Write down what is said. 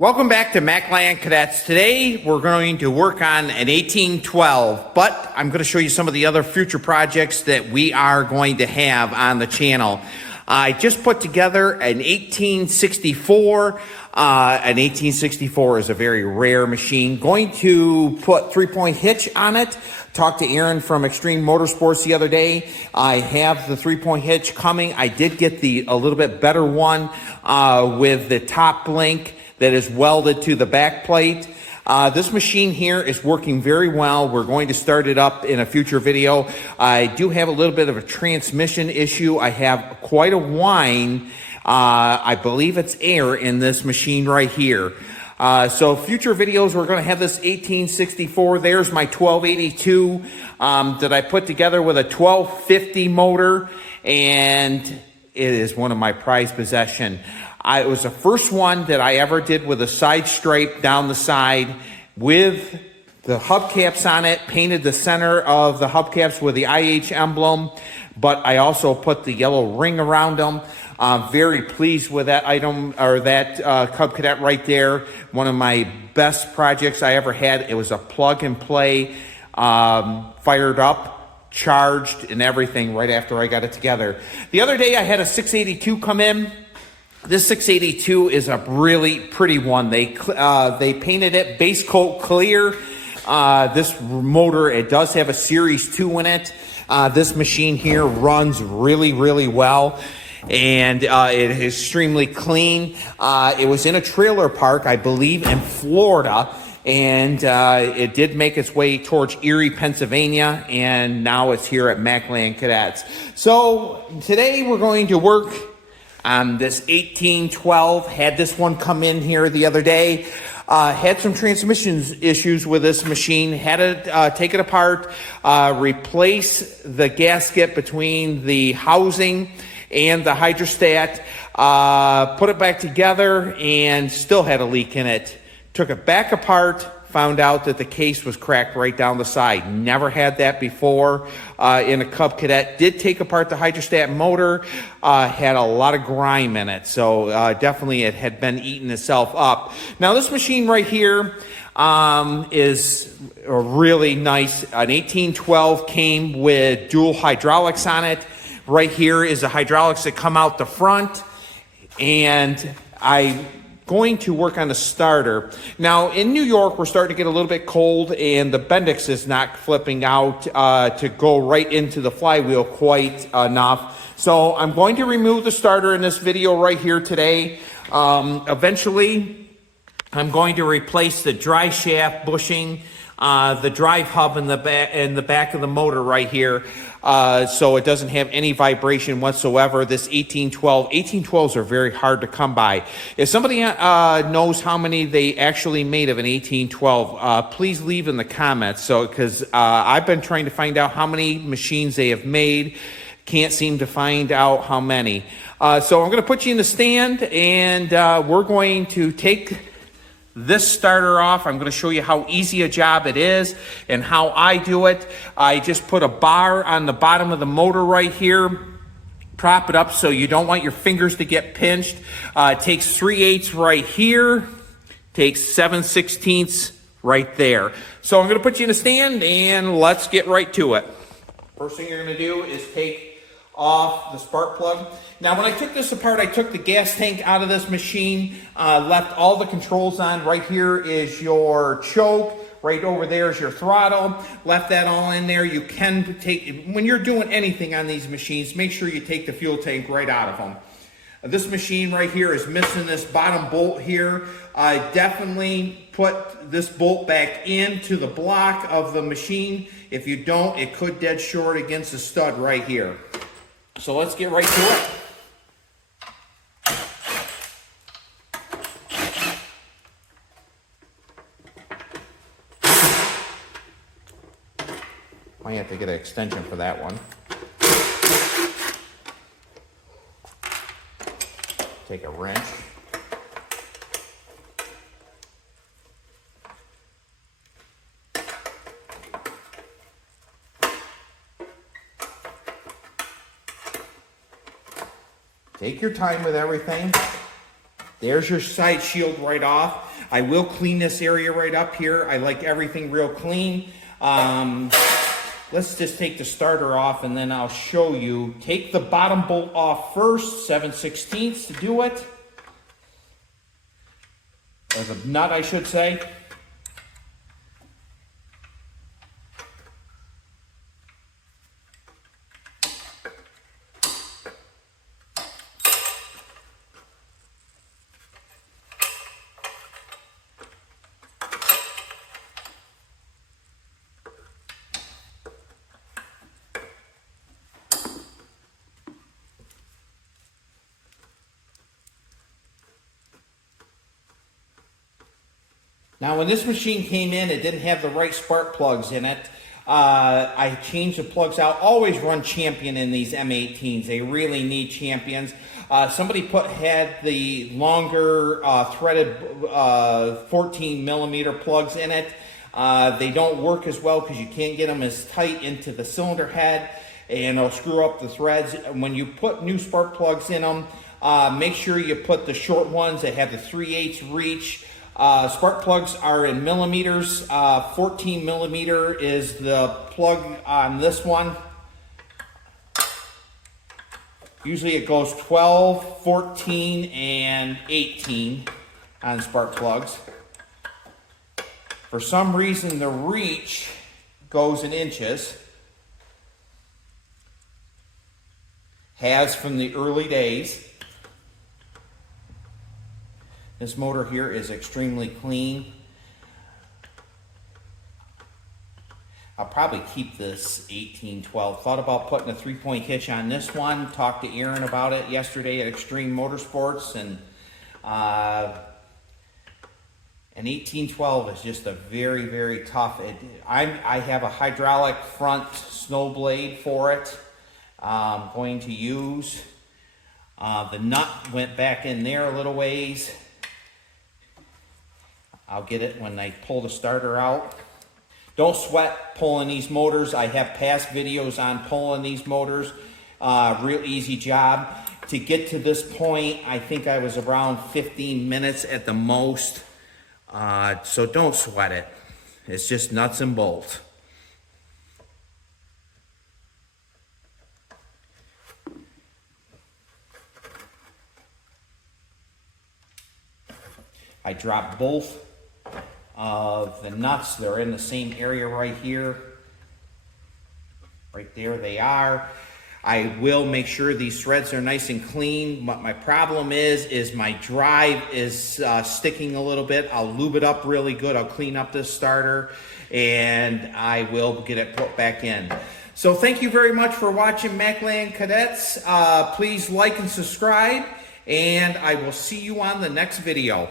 Welcome back to Mackland Cadets. Today we're going to work on an 1812, but I'm going to show you some of the other future projects that we are going to have on the channel. I just put together an 1864. An 1864 is a very rare machine. Going to put three-point hitch on it. Talked to Aaron from Xtreme Motorsports the other day. I have the three-point hitch coming. I did get a little bit better one with the top link that is welded to the back plate. This machine here is working very well. We're going to start it up in a future video. I do have a little bit of a transmission issue. I have quite a whine. I believe it's air in this machine right here. So future videos, we're going to have this 1864. There's my 1282 that I put together with a 1250 motor, and it is one of my prized possessions. It was the first one that I ever did with a side stripe down the side with the hubcaps on it, painted the center of the hubcaps with the IH emblem, but I also put the yellow ring around them. Very pleased with that item, or that Cub Cadet right there. One of my best projects I ever had. It was a plug and play, fired up, charged, and everything right after I got it together. The other day I had a 682 come in. This 682 is a really pretty one. They painted it base coat clear. This motor, it does have a Series 2 in it. This machine here runs really, really well, and it is extremely clean. It was in a trailer park, I believe, in Florida, and it did make its way towards Erie, Pennsylvania, and now it's here at Mackland Cadets. So today we're going to work on this 1812. Had this one come in here the other day. Had some transmission issues with this machine. Had to take it apart, replace the gasket between the housing and the hydrostat, put it back together, and still had a leak in it. Took it back apart, found out that the case was cracked right down the side. Never had that before in a Cub Cadet. Did take apart the hydrostat motor, had a lot of grime in it, so definitely it had been eating itself up. Now this machine right here is a really nice. An 1812 came with dual hydraulics on it. Right here is the hydraulics that come out the front, and I'm going to work on the starter. Now in New York, we're starting to get a little bit cold, and the Bendix is not flipping out to go right into the flywheel quite enough. So I'm going to remove the starter in this video right here today. Eventually, I'm going to replace the drive shaft bushing, the drive hub in the back of the motor right here, so it doesn't have any vibration whatsoever. This 1812s are very hard to come by. If somebody knows how many they actually made of an 1812, please leave in the comments. So, because I've been trying to find out how many machines they have made, can't seem to find out how many. So I'm going to put you in the stand, and we're going to take this starter off. I'm going to show you how easy a job it is and how I do it. I just put a bar on the bottom of the motor right here, prop it up so you don't want your fingers to get pinched. It takes 3/8 right here, takes 7/16 right there. So I'm going to put you in a stand, and let's get right to it. First thing you're going to do is take off the spark plug. Now when I took this apart, I took the gas tank out of this machine, left all the controls on. Right here is your choke, right over there is your throttle, left that all in there. You can take, when you're doing anything on these machines, make sure you take the fuel tank right out of them. This machine right here is missing this bottom bolt here. I definitely put this bolt back into the block of the machine. If you don't, it could dead short against the stud right here. So let's get right to it. Might have to get an extension for that one. Take a wrench. Take your time with everything. There's your side shield right off. I will clean this area right up here. I like everything real clean. Let's just take the starter off and then I'll show you. Take the bottom bolt off first, 7/16 to do it. Or the nut, I should say. Now, when this machine came in, it didn't have the right spark plugs in it. I changed the plugs out. Always run Champion in these M18s. They really need Champions. Somebody had the longer threaded 14 millimeter plugs in it. They don't work as well because you can't get them as tight into the cylinder head, and it'll screw up the threads. When you put new spark plugs in them, make sure you put the short ones that have the 3/8 reach. Spark plugs are in millimeters. 14 millimeter is the plug on this one. Usually it goes 12, 14, and 18 on spark plugs. For some reason, the reach goes in inches. Has from the early days. This motor here is extremely clean. I'll probably keep this 1812. Thought about putting a 3-point hitch on this one. Talked to Aaron about it yesterday at Xtreme Motorsports, and an 1812 is just a very, very tough. I have a hydraulic front snow blade for it. I'm going to use. The nut went back in there a little ways. I'll get it when I pull the starter out. Don't sweat pulling these motors. I have past videos on pulling these motors. Real easy job. To get to this point, I think I was around 15 minutes at the most. So don't sweat it. It's just nuts and bolts. I dropped both of the nuts. They're in the same area right here. Right there they are. I will make sure these threads are nice and clean. What my problem is my drive is sticking a little bit. I'll lube it up really good. I'll clean up this starter and I will get it put back in. So thank you very much for watching Mackland Cadets. Please like and subscribe, and I will see you on the next video.